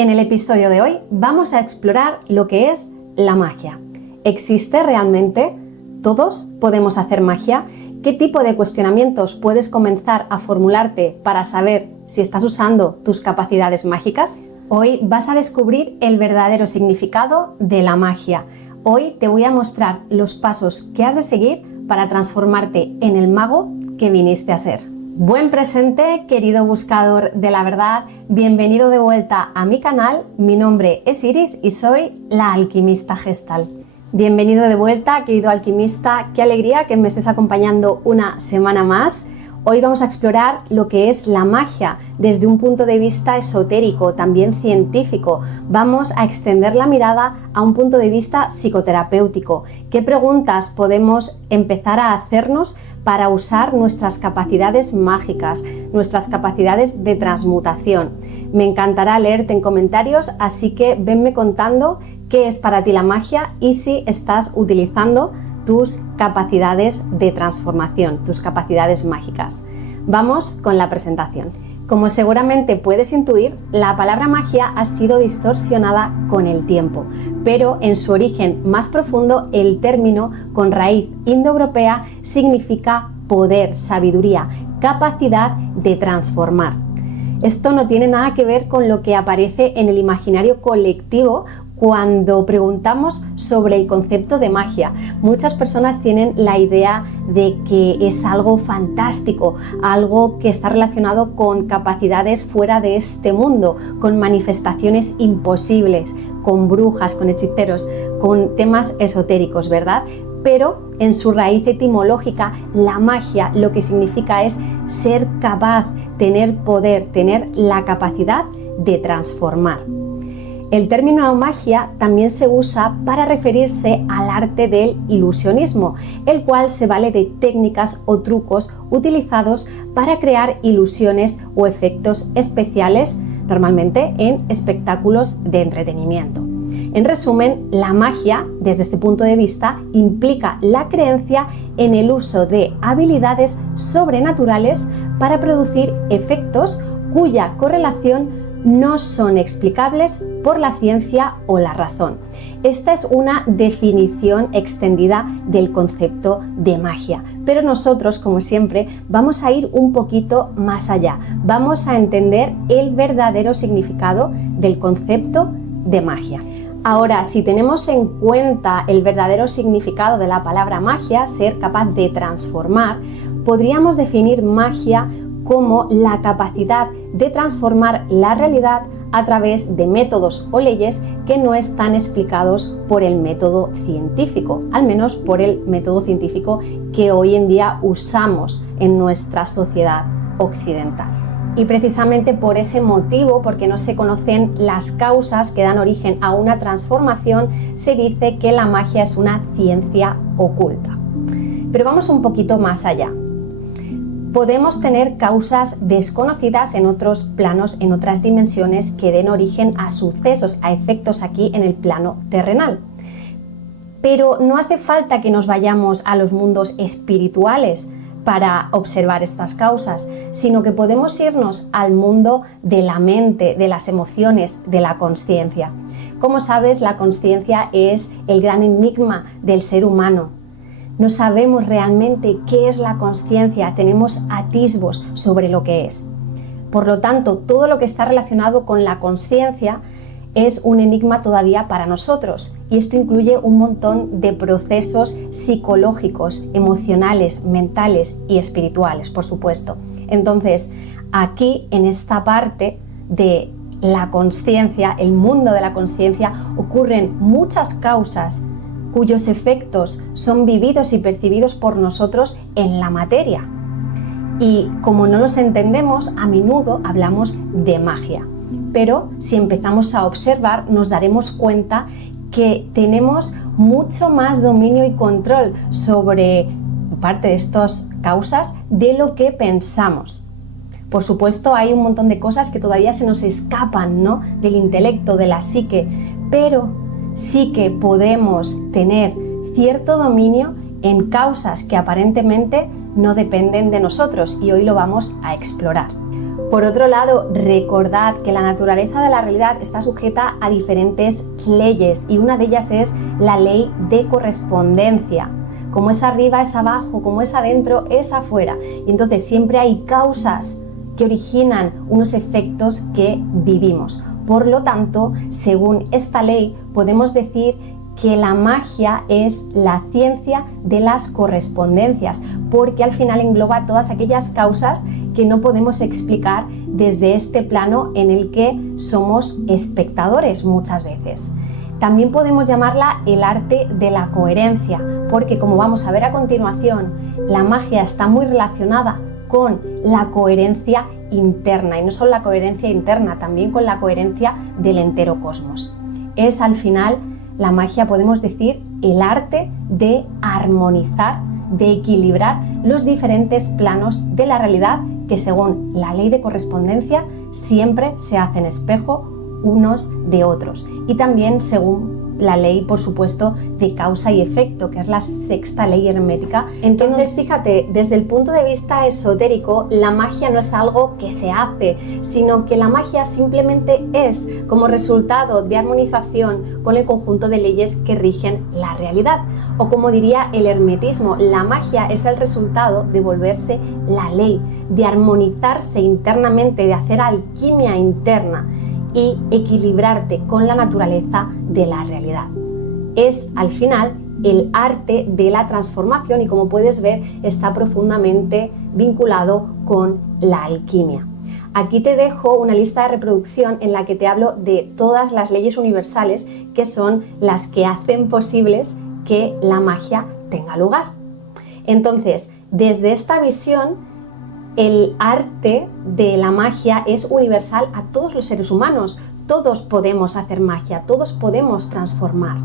En el episodio de hoy vamos a explorar lo que es la magia. ¿Existe realmente? ¿Todos podemos hacer magia? ¿Qué tipo de cuestionamientos puedes comenzar a formularte para saber si estás usando tus capacidades mágicas? Hoy vas a descubrir el verdadero significado de la magia. Hoy te voy a mostrar los pasos que has de seguir para transformarte en el mago que viniste a ser. Buen presente, querido buscador de la verdad, bienvenido de vuelta a mi canal. Mi nombre es Iris y soy la alquimista Gestalt. Bienvenido de vuelta, querido alquimista, qué alegría que me estés acompañando una semana más. Hoy vamos a explorar lo que es la magia desde un punto de vista esotérico, también científico. Vamos a extender la mirada a un punto de vista psicoterapéutico. ¿Qué preguntas podemos empezar a hacernos para usar nuestras capacidades mágicas, nuestras capacidades de transmutación? Me encantará leerte en comentarios, así que venme contando qué es para ti la magia y si estás utilizando tus capacidades de transformación, tus capacidades mágicas. Vamos con la presentación. Como seguramente puedes intuir, la palabra magia ha sido distorsionada con el tiempo, pero en su origen más profundo el término con raíz indoeuropea significa poder, sabiduría, capacidad de transformar. Esto no tiene nada que ver con lo que aparece en el imaginario colectivo cuando preguntamos sobre el concepto de magia. Muchas personas tienen la idea de que es algo fantástico, algo que está relacionado con capacidades fuera de este mundo, con manifestaciones imposibles, con brujas, con hechiceros, con temas esotéricos, ¿verdad? Pero en su raíz etimológica, la magia lo que significa es ser capaz, tener poder, tener la capacidad de transformar. El término magia también se usa para referirse al arte del ilusionismo, el cual se vale de técnicas o trucos utilizados para crear ilusiones o efectos especiales, normalmente en espectáculos de entretenimiento. En resumen, la magia, desde este punto de vista, implica la creencia en el uso de habilidades sobrenaturales para producir efectos cuya correlación no son explicables por la ciencia o la razón. Esta es una definición extendida del concepto de magia, pero nosotros, como siempre, vamos a ir un poquito más allá. Vamos a entender el verdadero significado del concepto de magia. Ahora, si tenemos en cuenta el verdadero significado de la palabra magia, ser capaz de transformar, podríamos definir magia como la capacidad de transformar la realidad a través de métodos o leyes que no están explicados por el método científico, al menos por el método científico que hoy en día usamos en nuestra sociedad occidental. Y precisamente por ese motivo, porque no se conocen las causas que dan origen a una transformación, se dice que la magia es una ciencia oculta. Pero vamos un poquito más allá. Podemos tener causas desconocidas en otros planos, en otras dimensiones, que den origen a sucesos, a efectos aquí en el plano terrenal. Pero no hace falta que nos vayamos a los mundos espirituales para observar estas causas, sino que podemos irnos al mundo de la mente, de las emociones, de la consciencia. Como sabes, la consciencia es el gran enigma del ser humano. No sabemos realmente qué es la consciencia, tenemos atisbos sobre lo que es. Por lo tanto, todo lo que está relacionado con la consciencia es un enigma todavía para nosotros, y esto incluye un montón de procesos psicológicos, emocionales, mentales y espirituales, por supuesto. Entonces, aquí en esta parte de la consciencia, el mundo de la consciencia, ocurren muchas causas cuyos efectos son vividos y percibidos por nosotros en la materia. Y como no los entendemos, a menudo hablamos de magia. Pero si empezamos a observar, nos daremos cuenta que tenemos mucho más dominio y control sobre parte de estas causas de lo que pensamos. Por supuesto, hay un montón de cosas que todavía se nos escapan, ¿no?, del intelecto, de la psique, pero sí que podemos tener cierto dominio en causas que aparentemente no dependen de nosotros, y hoy lo vamos a explorar. Por otro lado, recordad que la naturaleza de la realidad está sujeta a diferentes leyes y una de ellas es la ley de correspondencia. Como es arriba es abajo, como es adentro es afuera. Y entonces siempre hay causas que originan unos efectos que vivimos. Por lo tanto, según esta ley, podemos decir que la magia es la ciencia de las correspondencias, porque al final engloba todas aquellas causas que no podemos explicar desde este plano en el que somos espectadores muchas veces. También podemos llamarla el arte de la coherencia, porque como vamos a ver a continuación, la magia está muy relacionada con la coherencia interna, y no solo la coherencia interna, también con la coherencia del entero cosmos. Es al final la magia, podemos decir, el arte de armonizar, de equilibrar los diferentes planos de la realidad que según la ley de correspondencia siempre se hacen espejo unos de otros, y también según la ley, por supuesto, de causa y efecto, que es la sexta ley hermética. Entonces, fíjate, desde el punto de vista esotérico, la magia no es algo que se hace, sino que la magia simplemente es como resultado de armonización con el conjunto de leyes que rigen la realidad. O como diría el hermetismo, la magia es el resultado de volverse la ley, de armonizarse internamente, de hacer alquimia interna y equilibrarte con la naturaleza de la realidad. Es al final el arte de la transformación y, como puedes ver, está profundamente vinculado con la alquimia. Aquí te dejo una lista de reproducción en la que te hablo de todas las leyes universales que son las que hacen posibles que la magia tenga lugar. Entonces, desde esta visión, el arte de la magia es universal a todos los seres humanos. Todos podemos hacer magia, todos podemos transformar.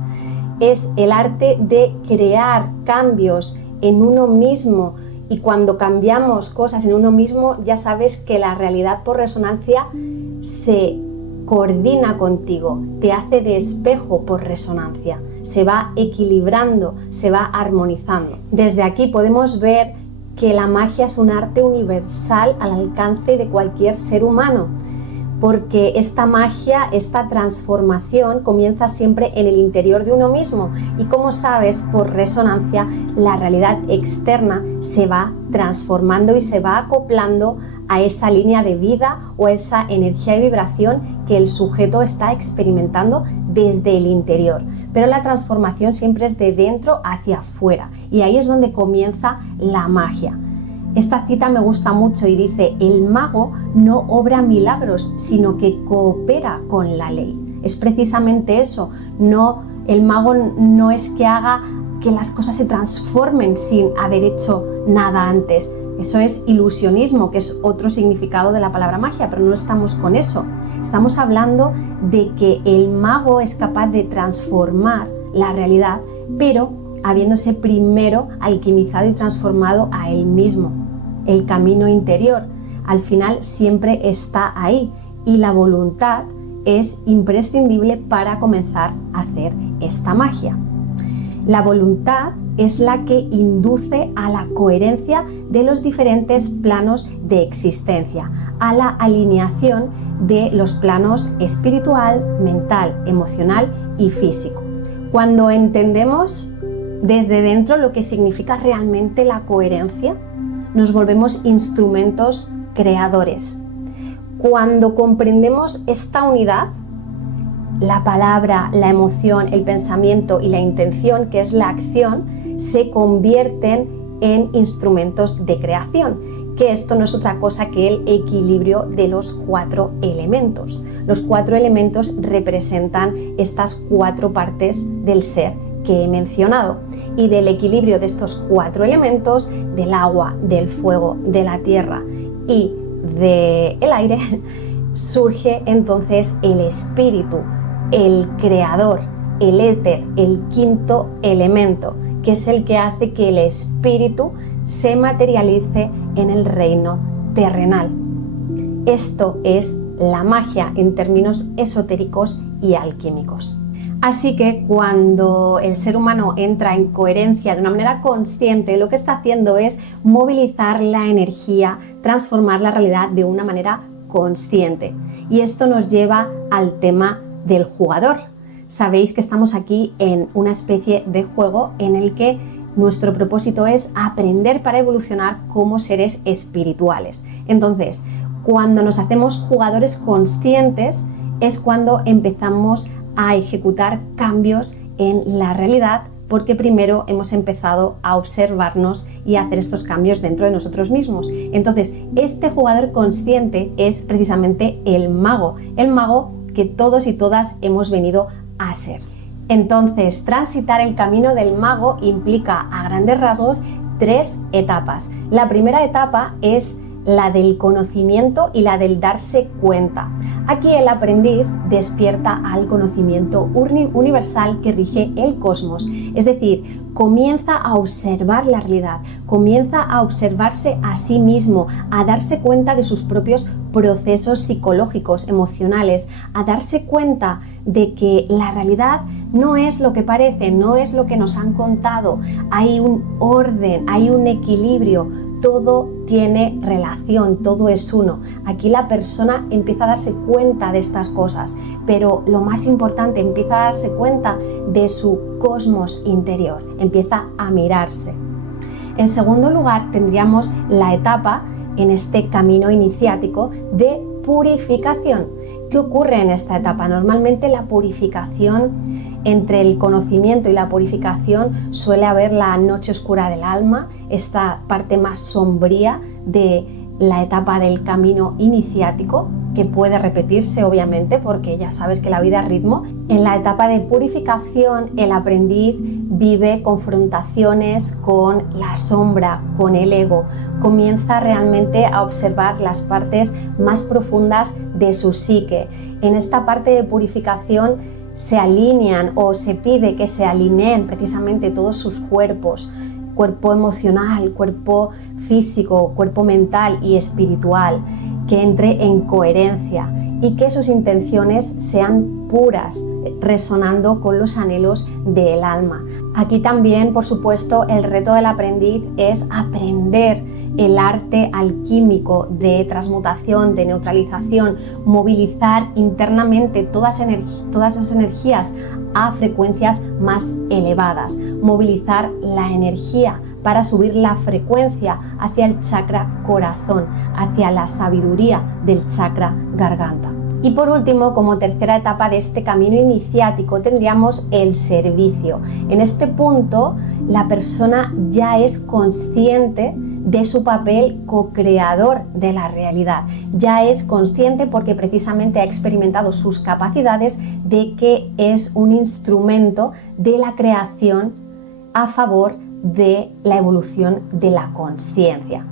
Es el arte de crear cambios en uno mismo, y cuando cambiamos cosas en uno mismo, ya sabes que la realidad por resonancia se coordina contigo, te hace de espejo por resonancia, se va equilibrando, se va armonizando. Desde aquí podemos ver que la magia es un arte universal al alcance de cualquier ser humano, porque esta magia, esta transformación comienza siempre en el interior de uno mismo, y como sabes, por resonancia, la realidad externa se va transformando y se va acoplando a esa línea de vida o a esa energía y vibración que el sujeto está experimentando desde el interior. Pero la transformación siempre es de dentro hacia afuera, y ahí es donde comienza la magia. Esta cita me gusta mucho y dice: el mago no obra milagros, sino que coopera con la ley. Es precisamente eso. El mago no es que haga que las cosas se transformen sin haber hecho nada antes. Eso es ilusionismo, que es otro significado de la palabra magia, pero no estamos con eso. Estamos hablando de que el mago es capaz de transformar la realidad, pero habiéndose primero alquimizado y transformado a él mismo. El camino interior al final siempre está ahí, y la voluntad es imprescindible para comenzar a hacer esta magia. La voluntad es la que induce a la coherencia de los diferentes planos de existencia, a la alineación de los planos espiritual, mental, emocional y físico. Cuando entendemos desde dentro lo que significa realmente la coherencia, nos volvemos instrumentos creadores. Cuando comprendemos esta unidad, la palabra, la emoción, el pensamiento y la intención, que es la acción, se convierten en instrumentos de creación, que esto no es otra cosa que el equilibrio de los 4 elementos. Los 4 elementos representan estas 4 partes del ser que he mencionado, y del equilibrio de estos 4 elementos, del agua, del fuego, de la tierra y del aire, surge entonces el espíritu, el creador, el éter, el 5.º elemento, que es el que hace que el espíritu se materialice en el reino terrenal. Esto es la magia en términos esotéricos y alquímicos. Así que cuando el ser humano entra en coherencia de una manera consciente, lo que está haciendo es movilizar la energía, transformar la realidad de una manera consciente. Y esto nos lleva al tema del jugador. Sabéis que estamos aquí en una especie de juego en el que nuestro propósito es aprender para evolucionar como seres espirituales. Entonces, cuando nos hacemos jugadores conscientes es cuando empezamos a ejecutar cambios en la realidad, porque primero hemos empezado a observarnos y a hacer estos cambios dentro de nosotros mismos. Entonces, este jugador consciente es precisamente el mago que todos y todas hemos venido a ser. Entonces, transitar el camino del mago implica, a grandes rasgos, 3 etapas. La primera etapa es la del conocimiento y la del darse cuenta. Aquí el aprendiz despierta al conocimiento universal que rige el cosmos, es decir, comienza a observar la realidad, comienza a observarse a sí mismo, a darse cuenta de sus propios procesos psicológicos, emocionales, a darse cuenta de que la realidad no es lo que parece, no es lo que nos han contado, hay un orden, hay un equilibrio, todo tiene relación, todo es uno. Aquí la persona empieza a darse cuenta de estas cosas, pero lo más importante, empieza a darse cuenta de su cosmos interior, empieza a mirarse. En segundo lugar, tendríamos la etapa en este camino iniciático de purificación. ¿Qué ocurre en esta etapa? Normalmente la purificación, entre el conocimiento y la purificación, suele haber la noche oscura del alma, esta parte más sombría de la etapa del camino iniciático, que puede repetirse obviamente porque ya sabes que la vida es ritmo. En la etapa de purificación el aprendiz vive confrontaciones con la sombra, con el ego, comienza realmente a observar las partes más profundas de su psique. En esta parte de purificación se alinean o se pide que se alineen precisamente todos sus cuerpos, cuerpo emocional, cuerpo físico, cuerpo mental y espiritual, que entre en coherencia y que sus intenciones sean puras, resonando con los anhelos del alma. Aquí también, por supuesto, el reto del aprendiz es aprender el arte alquímico de transmutación, de neutralización, movilizar internamente todas esas energías a frecuencias más elevadas, movilizar la energía para subir la frecuencia hacia el chakra corazón, hacia la sabiduría del chakra garganta. Y por último, como tercera etapa de este camino iniciático, tendríamos el servicio. En este punto, la persona ya es consciente de su papel co-creador de la realidad. Ya es consciente porque precisamente ha experimentado sus capacidades de que es un instrumento de la creación a favor de la evolución de la conciencia.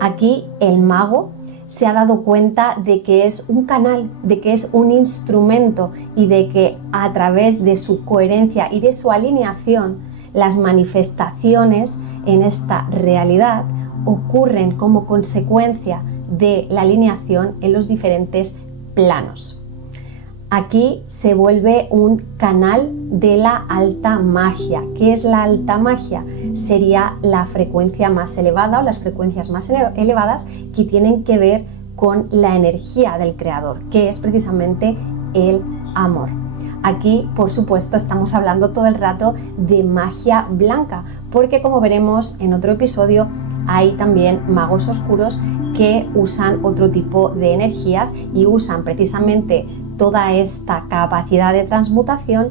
Aquí el mago se ha dado cuenta de que es un canal, de que es un instrumento y de que a través de su coherencia y de su alineación, las manifestaciones en esta realidad ocurren como consecuencia de la alineación en los diferentes planos. Aquí se vuelve un canal de la alta magia. ¿Qué es la alta magia? Sería la frecuencia más elevada o las frecuencias más elevadas que tienen que ver con la energía del creador, que es precisamente el amor. Aquí, por supuesto, estamos hablando todo el rato de magia blanca, porque como veremos en otro episodio, hay también magos oscuros que usan otro tipo de energías y usan precisamente toda esta capacidad de transmutación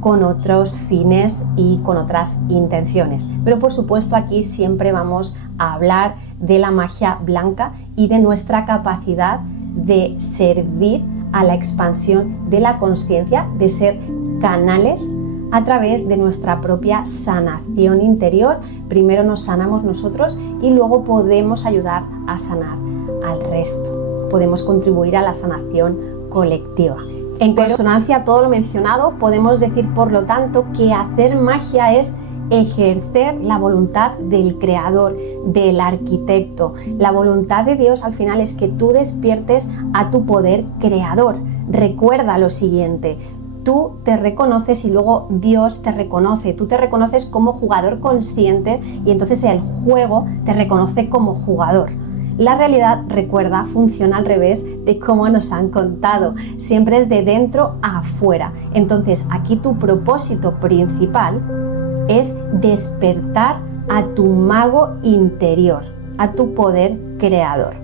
con otros fines y con otras intenciones. Pero por supuesto aquí siempre vamos a hablar de la magia blanca y de nuestra capacidad de servir a la expansión de la conciencia, de ser canales a través de nuestra propia sanación interior. Primero nos sanamos nosotros y luego podemos ayudar a sanar al resto. Podemos contribuir a la sanación colectiva. En consonancia a todo lo mencionado, podemos decir por lo tanto que hacer magia es ejercer la voluntad del creador, del arquitecto. La voluntad de Dios al final es que tú despiertes a tu poder creador. Recuerda lo siguiente: tú te reconoces y luego Dios te reconoce. Tú te reconoces como jugador consciente y entonces el juego te reconoce como jugador. La realidad, recuerda, funciona al revés de cómo nos han contado. Siempre es de dentro a afuera. Entonces, aquí tu propósito principal es despertar a tu mago interior, a tu poder creador.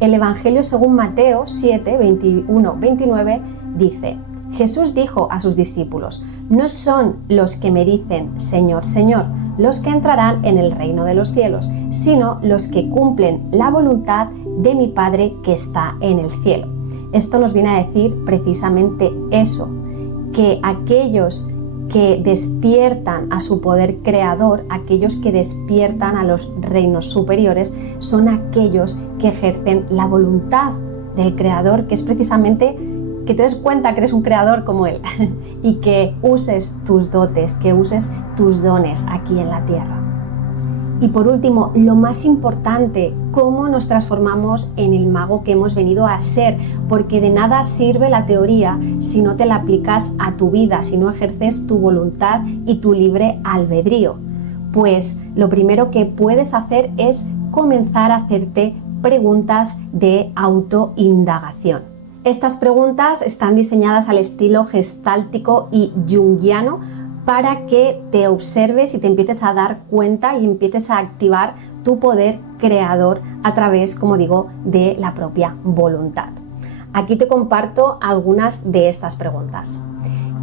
El Evangelio según Mateo 7, 21, 29 dice: Jesús dijo a sus discípulos: no son los que me dicen Señor, Señor, los que entrarán en el reino de los cielos, sino los que cumplen la voluntad de mi Padre que está en el cielo. Esto nos viene a decir precisamente eso, que aquellos que despiertan a su poder creador, aquellos que despiertan a los reinos superiores, son aquellos que ejercen la voluntad del creador, que es precisamente que te des cuenta que eres un creador como él y que uses tus dotes, que uses tus dones aquí en la tierra. Y por último, lo más importante, cómo nos transformamos en el mago que hemos venido a ser, porque de nada sirve la teoría si no te la aplicas a tu vida, si no ejerces tu voluntad y tu libre albedrío. Pues lo primero que puedes hacer es comenzar a hacerte preguntas de autoindagación. Estas preguntas están diseñadas al estilo gestáltico y junguiano para que te observes y te empieces a dar cuenta y empieces a activar tu poder creador a través, como digo, de la propia voluntad. Aquí te comparto algunas de estas preguntas.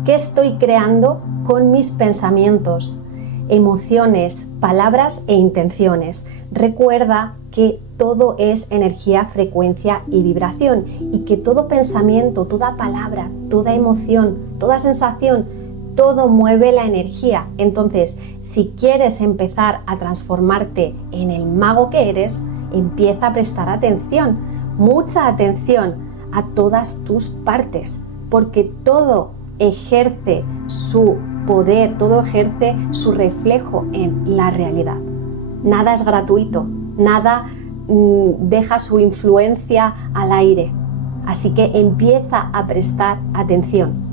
¿Qué estoy creando con mis pensamientos, emociones, palabras e intenciones? Recuerda que todo es energía, frecuencia y vibración y que todo pensamiento, toda palabra, toda emoción, toda sensación, todo mueve la energía. Entonces, si quieres empezar a transformarte en el mago que eres, empieza a prestar atención, mucha atención a todas tus partes, porque todo ejerce su poder, todo ejerce su reflejo en la realidad. Nada es gratuito, nada deja su influencia al aire. Así que empieza a prestar atención.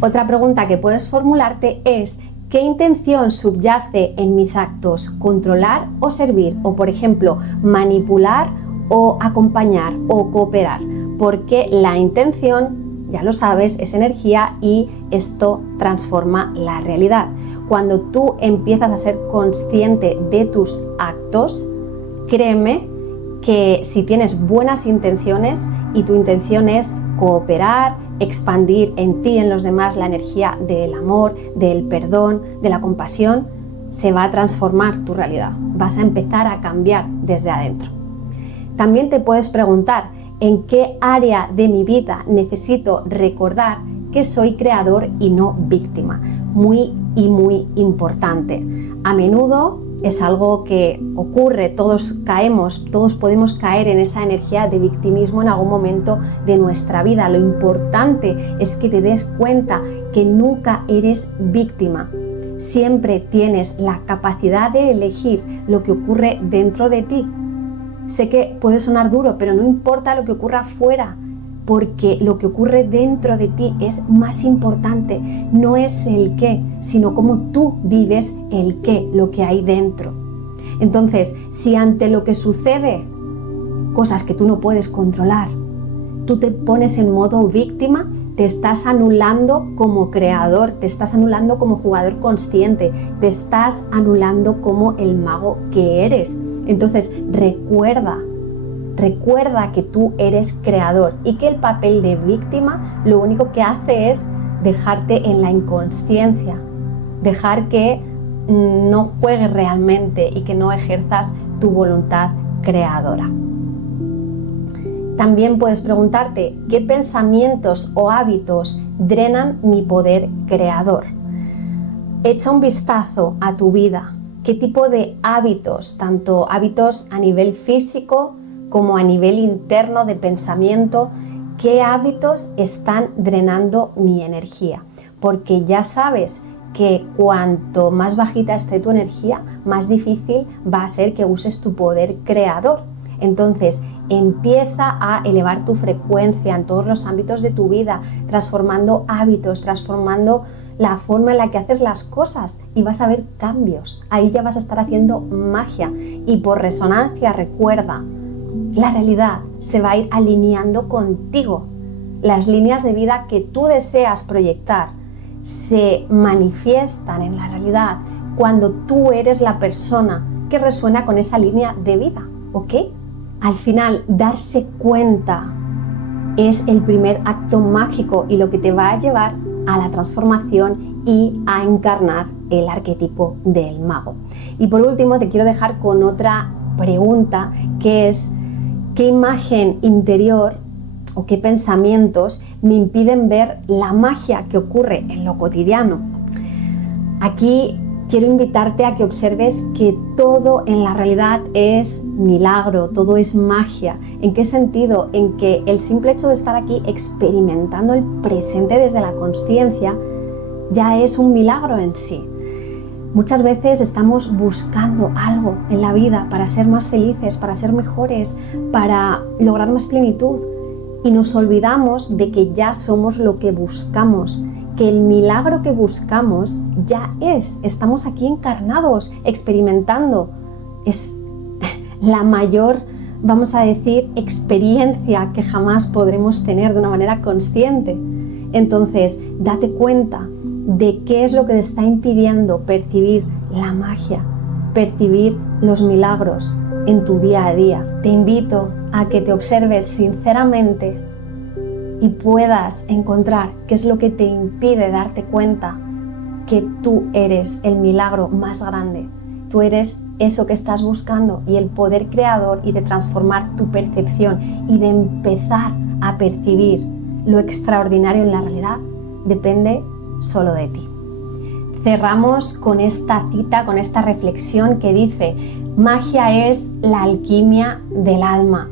Otra pregunta que puedes formularte es: ¿qué intención subyace en mis actos? ¿Controlar o servir? O, por ejemplo, manipular o acompañar o cooperar. Porque la intención, ya lo sabes, es energía y esto transforma la realidad. Cuando tú empiezas a ser consciente de tus actos, créeme que si tienes buenas intenciones y tu intención es cooperar, expandir en ti y en los demás la energía del amor, del perdón, de la compasión, se va a transformar tu realidad. Vas a empezar a cambiar desde adentro. También te puedes preguntar: ¿en qué área de mi vida necesito recordar que soy creador y no víctima? Muy importante. A menudo es algo que ocurre, todos caemos, todos podemos caer en esa energía de victimismo en algún momento de nuestra vida. Lo importante es que te des cuenta que nunca eres víctima. Siempre tienes la capacidad de elegir lo que ocurre dentro de ti. Sé que puede sonar duro, pero no importa lo que ocurra afuera, porque lo que ocurre dentro de ti es más importante. No es el qué, sino cómo tú vives el qué, lo que hay dentro. Entonces, si ante lo que sucede, cosas que tú no puedes controlar, tú te pones en modo víctima, te estás anulando como creador, te estás anulando como jugador consciente, te estás anulando como el mago que eres. Entonces, recuerda que tú eres creador y que el papel de víctima lo único que hace es dejarte en la inconsciencia, dejar que no juegues realmente y que no ejerzas tu voluntad creadora. También puedes preguntarte: ¿qué pensamientos o hábitos drenan mi poder creador? Echa un vistazo a tu vida. ¿Qué tipo de hábitos, tanto hábitos a nivel físico como a nivel interno de pensamiento, qué hábitos están drenando mi energía? Porque ya sabes que cuanto más bajita esté tu energía, más difícil va a ser que uses tu poder creador. Entonces, empieza a elevar tu frecuencia en todos los ámbitos de tu vida, transformando hábitos, transformando la forma en la que haces las cosas y vas a ver cambios. Ahí ya vas a estar haciendo magia y por resonancia recuerda la realidad se va a ir alineando contigo. Las líneas de vida que tú deseas proyectar se manifiestan en la realidad cuando tú eres la persona que resuena con esa línea de vida, ¿ok? Al final, darse cuenta es el primer acto mágico y lo que te va a llevar a la transformación y a encarnar el arquetipo del mago. Y por último, te quiero dejar con otra pregunta, que es: ¿qué imagen interior o qué pensamientos me impiden ver la magia que ocurre en lo cotidiano? Aquí quiero invitarte a que observes que todo en la realidad es milagro, todo es magia. ¿En qué sentido? En que el simple hecho de estar aquí experimentando el presente desde la consciencia ya es un milagro en sí. Muchas veces estamos buscando algo en la vida para ser más felices, para ser mejores, para lograr más plenitud, y nos olvidamos de que ya somos lo que buscamos, que el milagro que buscamos ya estamos aquí encarnados, experimentando. Es la mayor, vamos a decir, experiencia que jamás podremos tener de una manera consciente. Entonces, date cuenta de qué es lo que te está impidiendo percibir la magia, percibir los milagros en tu día a día. Te invito a que te observes sinceramente y puedas encontrar qué es lo que te impide darte cuenta que tú eres el milagro más grande. Tú eres eso que estás buscando, y el poder creador y de transformar tu percepción y de empezar a percibir lo extraordinario en la realidad depende solo de ti. Cerramos con esta cita, con esta reflexión que dice: magia es la alquimia del alma.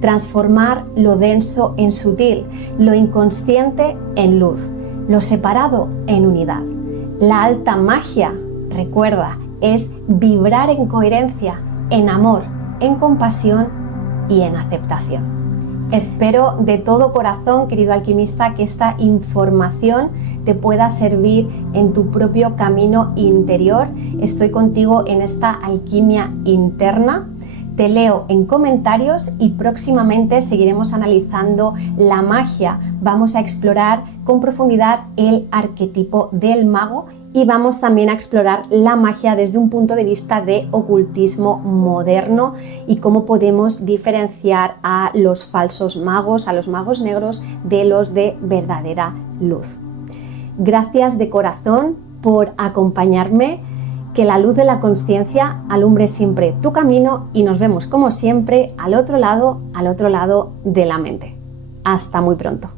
Transformar lo denso en sutil, lo inconsciente en luz, lo separado en unidad. La alta magia, recuerda, es vibrar en coherencia, en amor, en compasión y en aceptación. Espero de todo corazón, querido alquimista, que esta información te pueda servir en tu propio camino interior. Estoy contigo en esta alquimia interna. Te leo en comentarios y próximamente seguiremos analizando la magia. Vamos a explorar con profundidad el arquetipo del mago y vamos también a explorar la magia desde un punto de vista de ocultismo moderno y cómo podemos diferenciar a los falsos magos, a los magos negros, de los de verdadera luz. Gracias de corazón por acompañarme. Que la luz de la conciencia alumbre siempre tu camino y nos vemos como siempre al otro lado de la mente. Hasta muy pronto.